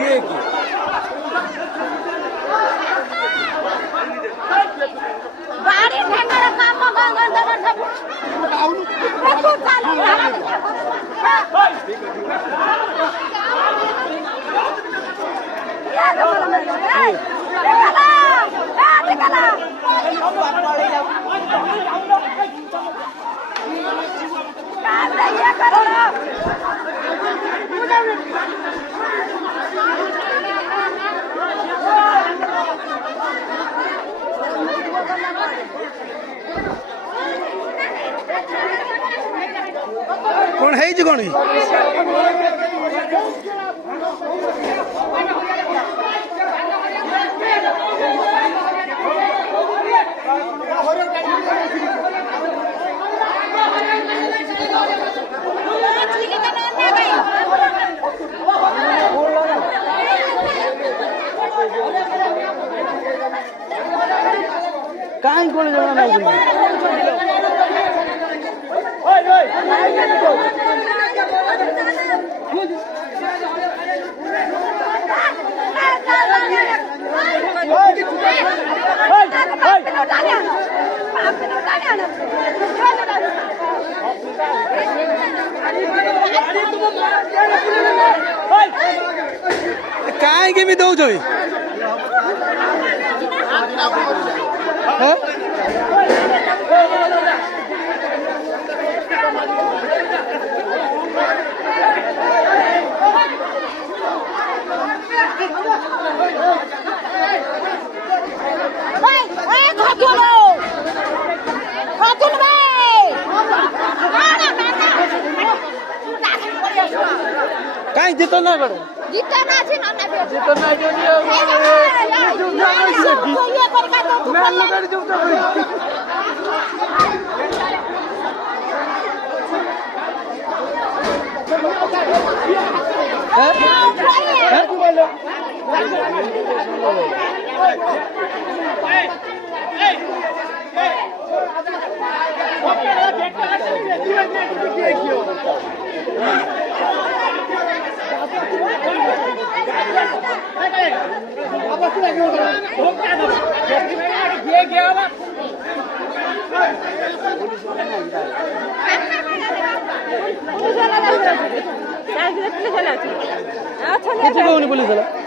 দিয়ে কি বাড়ি ঠেঙ্গার কাম গঙ্গা দেবার সব প্রচুর চালু कौन है जी कौन कहीं कोने जाना नहीं कहीं के भी दो जो कहीं जीतो ना बड़े जीतो ना छी ना जीतो ना जो ये पर का तो मैं लगा जो तो पुलिस वाला